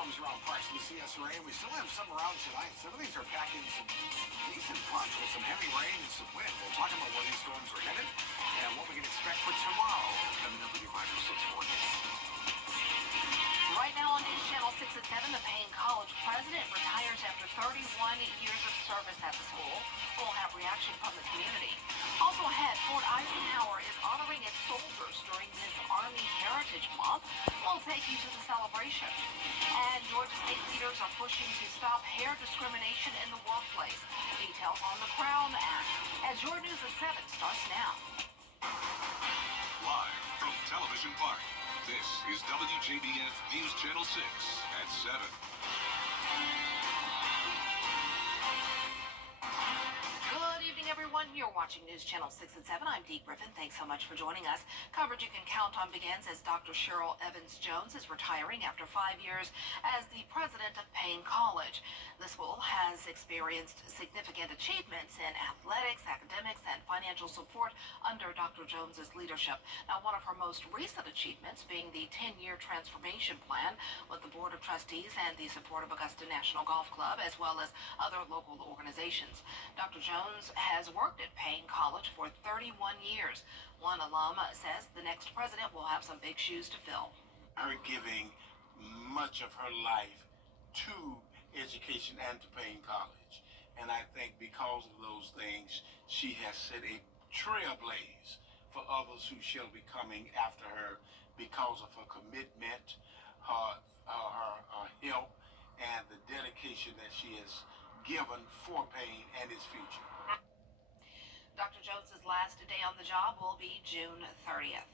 storms around parts of the CSRA, and we still have some around tonight. Some of these are packing some decent punch with some heavy rain and some wind. We're talking about where these storms are headed and what we can expect for tomorrow. Coming up with your 5 or 6 forecast. Right now on News Channel 6 at 7, the Payne College president retires after 31 years of service at the school. We'll have reaction from the community. Also ahead, Fort Eisenhower is honoring its soldiers during this Army Heritage Month. We'll take you to the celebration. And Georgia state leaders are pushing to stop hair discrimination in the workplace. Details on the Crown Act. As your News at 7 starts now. Live from Television Park, this is WJBF News Channel 6 at 7. Good evening, everyone. You're watching News Channel 6 at 7. I'm Dee Griffin. Thanks so much for joining us. Coverage you can count on begins as Dr. Cheryl Evans-Jones is retiring after 5 years as the president of Payne College. The school has experienced significant achievements in athletics, academics, and financial support under Dr. Jones's leadership. Now, one of her most recent achievements being the 10-year transformation plan with the Board of Trustees and the support of Augusta National Golf Club, as well as other local organizations. Dr. Jones has worked at Payne College for 31 years. One alum says the next president will have some big shoes to fill. Her giving much of her life to education and to Payne College. And I think because of those things, she has set a trailblaze for others who shall be coming after her because of her commitment, her help, and the dedication that she has given for Payne and its future. Dr. Jones's last day on the job will be June 30th.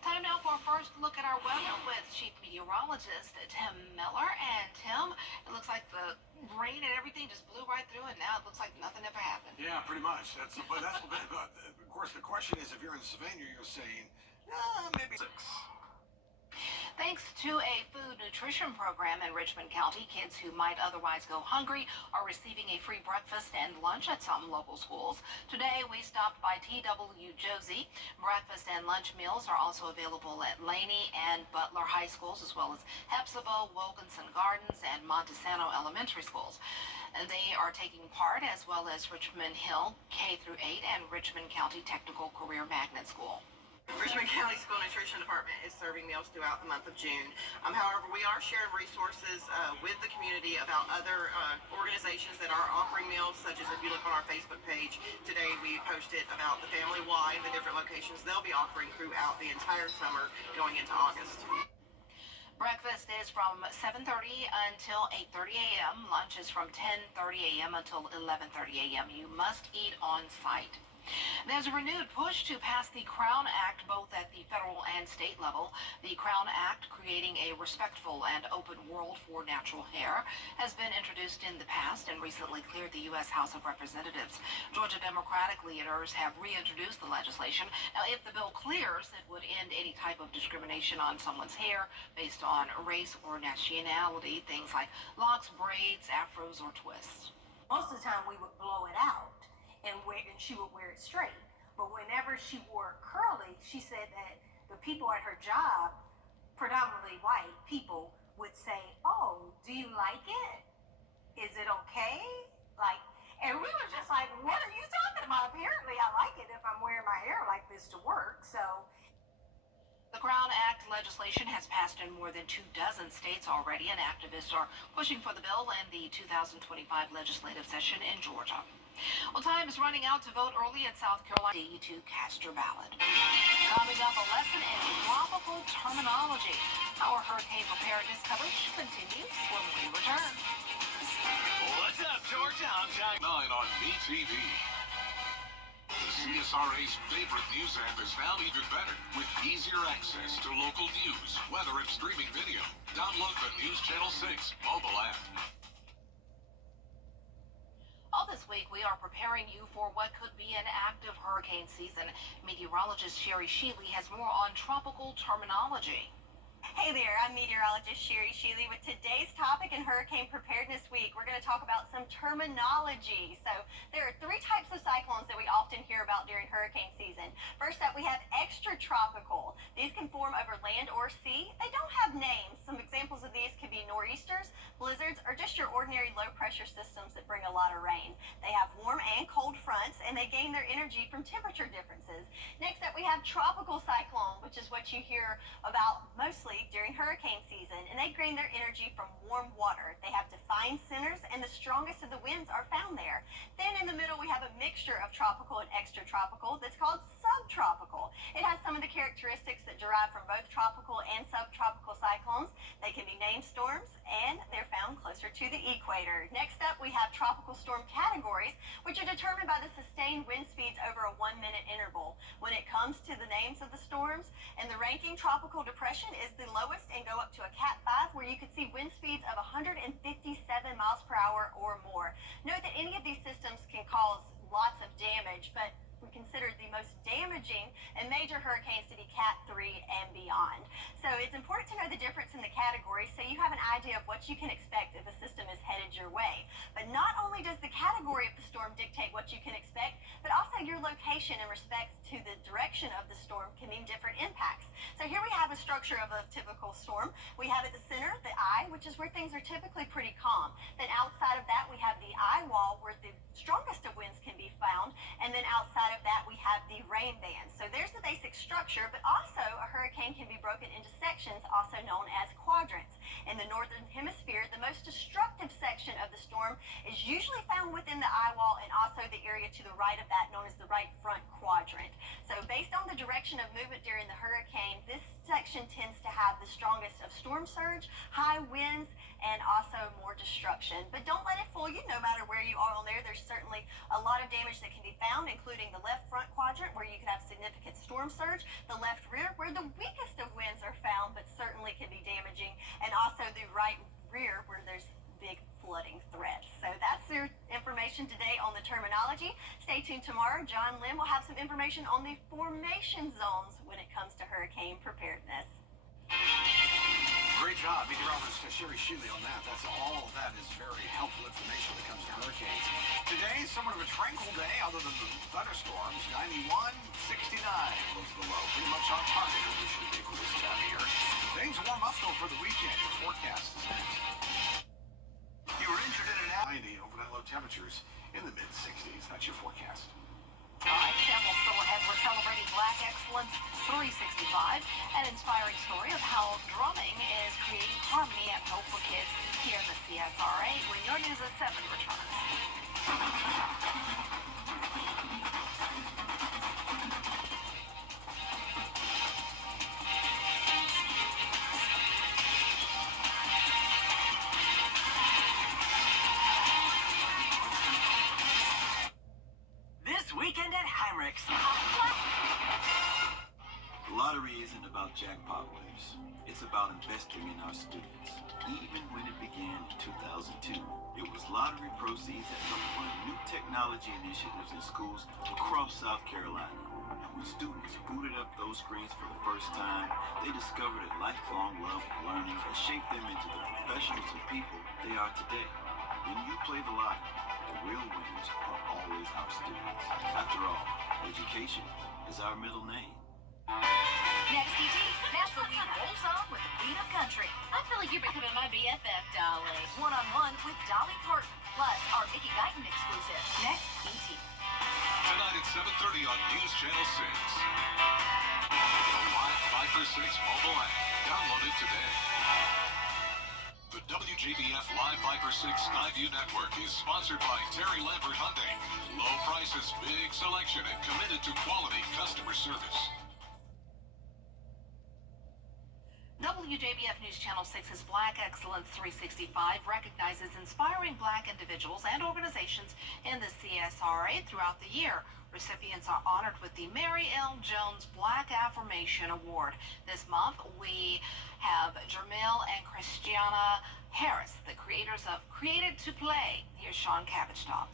Time now for a first look at our weather with Chief Meteorologist Tim Miller. And Tim, it looks like the rain and everything just blew right through, and now it looks like nothing ever happened. Yeah, pretty much. Of course, the question is, if you're in Savannah, you're saying, maybe 6. Thanks to a food nutrition program in Richmond County, kids who might otherwise go hungry are receiving a free breakfast and lunch at some local schools. Today, we stopped by WJBF. Breakfast and lunch meals are also available at Laney and Butler High Schools, as well as Hepzibah, Wilkinson Gardens, and Montesano Elementary Schools. And they are taking part, as well as Richmond Hill K-8 and Richmond County Technical Career Magnet School. Richmond County School Nutrition Department is serving meals throughout the month of June. However, we are sharing resources with the community about other organizations that are offering meals, such as if you look on our Facebook page, today we posted about the Family Y, the different locations they'll be offering throughout the entire summer going into August. Breakfast is from 7:30 until 8:30 a.m. Lunch is from 10:30 a.m. until 11:30 a.m. You must eat on site. There's a renewed push to pass the Crown Act both at the federal and state level. The Crown Act, creating a respectful and open world for natural hair, has been introduced in the past and recently cleared the U.S. House of Representatives. Georgia Democratic leaders have reintroduced the legislation. Now, if the bill clears, it would end any type of discrimination on someone's hair based on race or nationality, things like locks, braids, afros, or twists. Most of the time, we would blow it out. And she would wear it straight. But whenever she wore it curly, she said that the people at her job, predominantly white people, would say, "Oh, do you like it? Is it okay?" And we were just like, "What are you talking about? Apparently, I like it if I'm wearing my hair like this to work." So. The Crown Act legislation has passed in more than 24 states already, and activists are pushing for the bill in the 2025 legislative session in Georgia. Well, time is running out to vote early in South Carolina to cast your ballot. Coming up, a lesson in tropical terminology. Our hurricane preparedness coverage continues when we return. What's up, Georgia? I'm Jack 9 on BTV. The CSRA's favorite news app is now even better with easier access to local news, weather, and streaming video. Download the News Channel 6 mobile app. All this week, we are preparing you for what could be an active hurricane season. Meteorologist Sherry Sheely has more on tropical terminology. Hey there, I'm meteorologist Sherry Sheely with today's topic in Hurricane Preparedness Week. We're going to talk about some terminology. So there are 3 types of cyclones that we often hear about during hurricane season. First up, we have extratropical. These can form over land or sea. They don't have names. Some examples of these could be nor'easters, blizzards, or just your ordinary low-pressure systems that bring a lot of rain. They have warm and cold fronts, and they gain their energy from temperature differences. Next up, we have tropical cyclone, which is what you hear about mostly during hurricane season, and they gain their energy from warm water. They have defined centers, and the strongest of the winds are found there. Then in the middle, we have a mixture of tropical and extratropical that's called subtropical. It has some of the characteristics that derive from both tropical and subtropical cyclones. They can be named storms, and they're found closer to the equator. Next up, we have tropical storm categories, which are determined by the sustained wind speeds over a 1-minute interval. When it comes to the names of the storms, and the ranking, tropical depression is the lowest and go up to a Cat 5, where you could see wind speeds of 157 miles per hour or more. Note that any of these systems can cause lots of damage, but we consider the most damaging and major hurricanes to be Cat 3 and beyond. So it's important to know the difference in the categories so you have an idea of what you can expect if a system is headed your way. But not only does the category of the storm dictate what you can expect, but also your location in respect to the direction of the storm can mean different impacts. So here we have a structure of a typical storm. We have at the center the eye, which is where things are typically pretty calm. Then outside of that, we have the eye wall, where the strongest of winds can be found. And then outside of that, we have the rain band. So there's the basic structure, but also a hurricane can be broken into sections, also known as quadrants. In the northern hemisphere, the most destructive section of the storm is usually found within the eye wall and also the area to the right of that, known as the right front quadrant. So based on the direction of movement during the hurricane, this section tends to have the strongest of storm surge, high winds, and also more destruction. But don't let it fool you. No matter where you are on there, there's certainly a lot of damage that can be found, including the left front quadrant, where you could have significant storm surge, the left rear, where the weakest of winds are found, but certainly can be damaging, and also the right rear, where there's big flooding threats. So that's your information today on the terminology. Stay tuned tomorrow. John Lynn will have some information on the formation zones when it comes to hurricane preparedness. Great job, meteorologist Sherry Sheely on that. That's all. That is very helpful information when it comes to hurricanes. Today, somewhat of a tranquil day, other than the thunderstorms. 91, 69 was the low. Pretty much on target as we should be for this time of year. Things warm up, though, for the weekend. Your forecast is next. You were injured in an 90 overnight low temperatures in the mid-60s. That's your forecast. All right, Samuel still ahead. We're celebrating Black Excellence 365, an inspiring story of how drumming is creating harmony and hope for kids here in the CSRA. When your news at 7 returns. This weekend at Heinrich's. The lottery isn't about jackpot winners. It's about investing in our students. Even when it began in 2002, it was lottery proceeds that helped fund new technology initiatives in schools across South Carolina. And when students booted up those screens for the first time, they discovered a lifelong love of learning that shaped them into the professionals and people they are today. When you play the lottery, the real winners are always our students. After all, education is our middle name. Next, DT, Nashville Week rolls on with the Queen of Country. I feel like you're becoming my BFF, Dolly. One-on-one with Dolly Parton, plus our Mickey Guyton exclusive. Next, DT. Tonight at 7:30 on News Channel 6. The Live 5 for 6 mobile app. Download it today. The WJBF Live 5 for 6 Skyview Network is sponsored by Terry Lambert Hyundai. Low prices, big selection, and committed to quality customer service. WJBF News Channel 6's Black Excellence 365 recognizes inspiring Black individuals and organizations in the CSRA throughout the year. Recipients are honored with the Mary L. Jones Black Affirmation Award. This month, we have Jermil and Christiana Harris, the creators of Created to Play. Here's Sean Cabbage talk.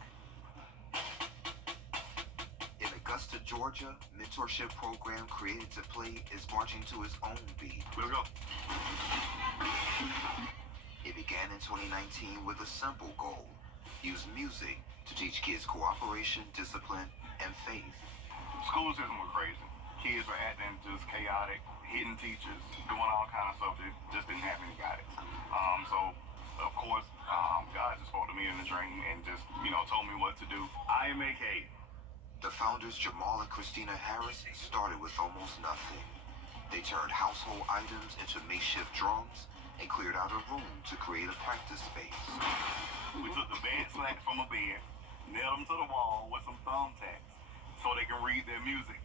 In Augusta, Georgia, mentorship program Created to Play is marching to its own beat. We'll go. It began in 2019 with a simple goal: use music to teach kids cooperation, discipline, and faith. School isn't crazy. kids were acting just chaotic, hitting teachers, doing all kind of stuff that just didn't have any guidance. So, of course, God just spoke to me in a dream and just, told me what to do. IMAK. The founders Jamal and Christina Harris started with almost nothing. They turned household items into makeshift drums and cleared out a room to create a practice space. We took the bed slats from a bed, nailed them to the wall with some thumbtacks so they can read their music.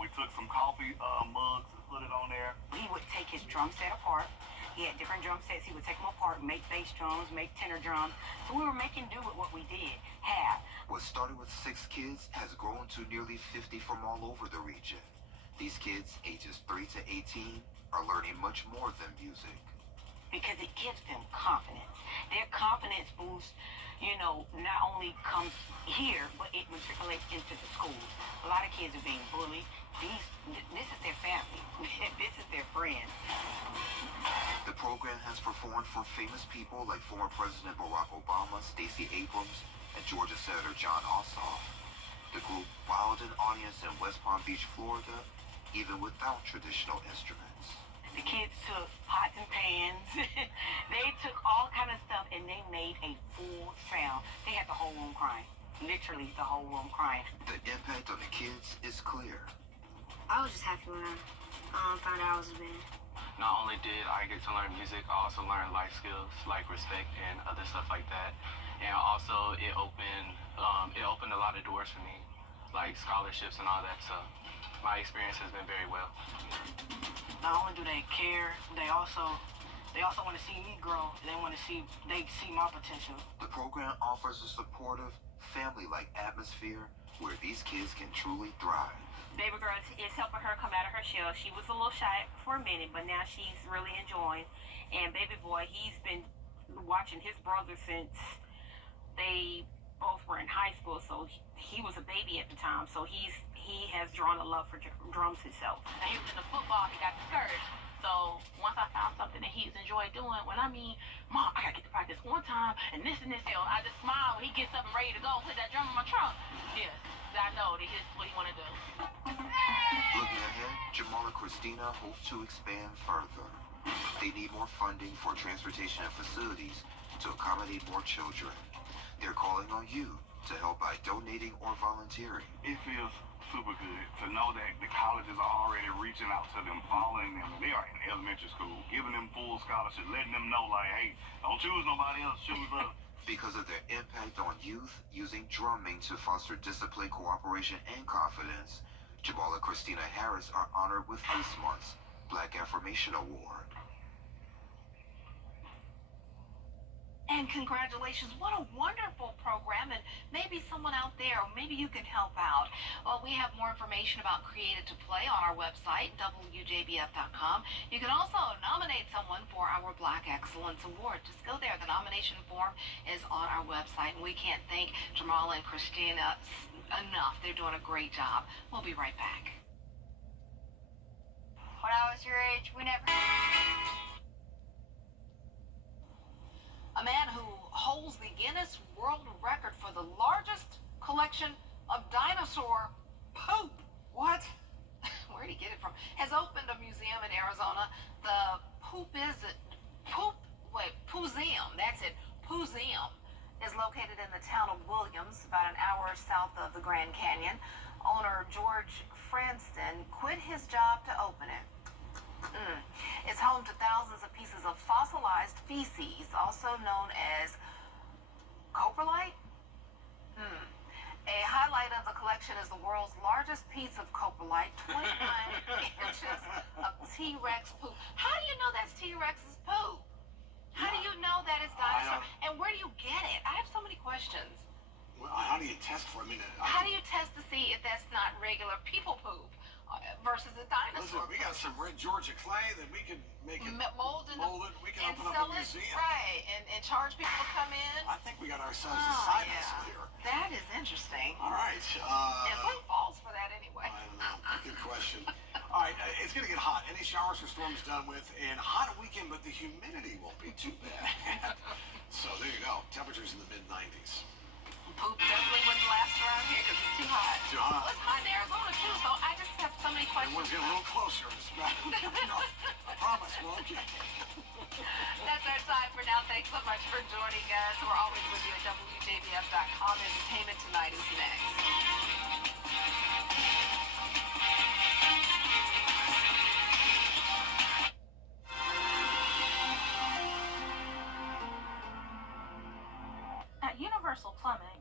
We took some coffee mugs and put it on there. He would take his drum set apart. He had different drum sets. He would take them apart, make bass drums, make tenor drums. So we were making do with what we did have. What started with 6 kids has grown to nearly 50 from all over the region. These kids, ages 3 to 18, are learning much more than music. Because it gives them confidence. Their confidence boost, not only comes here, but it matriculates into the schools. A lot of kids are being bullied. This is their family. This is their friends. The program has performed for famous people like former President Barack Obama, Stacey Abrams, and Georgia Senator John Ossoff. The group wowed an audience in West Palm Beach, Florida, even without traditional instruments. The kids took pots and pans. They took all kind of stuff and they made a full sound. They had the whole room crying. Literally the whole room crying. The impact on the kids is clear. I was just happy when I found out I was a band. Not only did I get to learn music, I also learned life skills like respect and other stuff like that. And also it opened a lot of doors for me, like scholarships and all that. So my experience has been very well. Not only do they care, they also want to see me grow. They see my potential. The program offers a supportive, family-like atmosphere where these kids can truly thrive. Baby girl is helping her come out of her shell. She was a little shy for a minute, but now she's really enjoying. And baby boy, he's been watching his brother since they both were in high school, so he was a baby at the time. So he has drawn a love for drums himself. Now, he was in the football, he got discouraged. So once I found something that he's enjoyed doing, Mom, I gotta get to practice one time, and this, I just smile when he gets up and ready to go and put that drum in my trunk. Yes, I know that this is what he wanna do. Looking ahead, Jamal and Christina hope to expand further. They need more funding for transportation and facilities to accommodate more children. They're calling on you to help by donating or volunteering. It feels super good to know that the colleges are already reaching out to them, following them. They are in elementary school, giving them full scholarship, letting them know, like, hey, don't choose nobody else, choose us. Because of their impact on youth, using drumming to foster discipline, cooperation, and confidence, Jamal and Christina Harris are honored with this month's Black Affirmation Award. And congratulations, what a wonderful program, and maybe someone out there, or maybe you can help out. Well, we have more information about Created to Play on our website, WJBF.com. You can also nominate someone for our Black Excellence Award. Just go there. The nomination form is on our website, and we can't thank Jamal and Christina enough. They're doing a great job. We'll be right back. When I was your age, we never... A man who holds the Guinness World Record for the largest collection of dinosaur poop. What? Where'd he get it from? Has opened a museum in Arizona. The Pooseum. That's it. Pooseum is located in the town of Williams, about an hour south of the Grand Canyon. Owner George Franston quit his job to open it. It's home to thousands of pieces of fossilized feces, also known as coprolite. A highlight of the collection is the world's largest piece of coprolite, 29 inches of T-Rex poop. How do you know that's T-Rex's poop? How do you know that it's dinosaur? And where do you get it? I have so many questions. Well, how do you test for it? How do you test to see if that's not regular people poop versus a dinosaur? Listen, we got some red Georgia clay that we can make it mold it. We can open sell up a it, museum. right? And charge people to come in. I think we got ourselves a side hustle here. That is interesting. All right. And who falls for that anyway? I don't know. Good question. All right, it's going to get hot. Any showers or storms done with, and hot weekend, but the humidity won't be too bad. So there you go. Temperatures in the mid-90s. Poop definitely wouldn't last around here because it's too hot. Too hot. Well, it's hot in Arizona too, so I just have so many many And questions. we'll get a little closer. No, I promise. We'll okay. That's our time for now. Thanks so much for joining us. We're always with you at WJBF.com. Entertainment Tonight is next. At Universal Plumbing,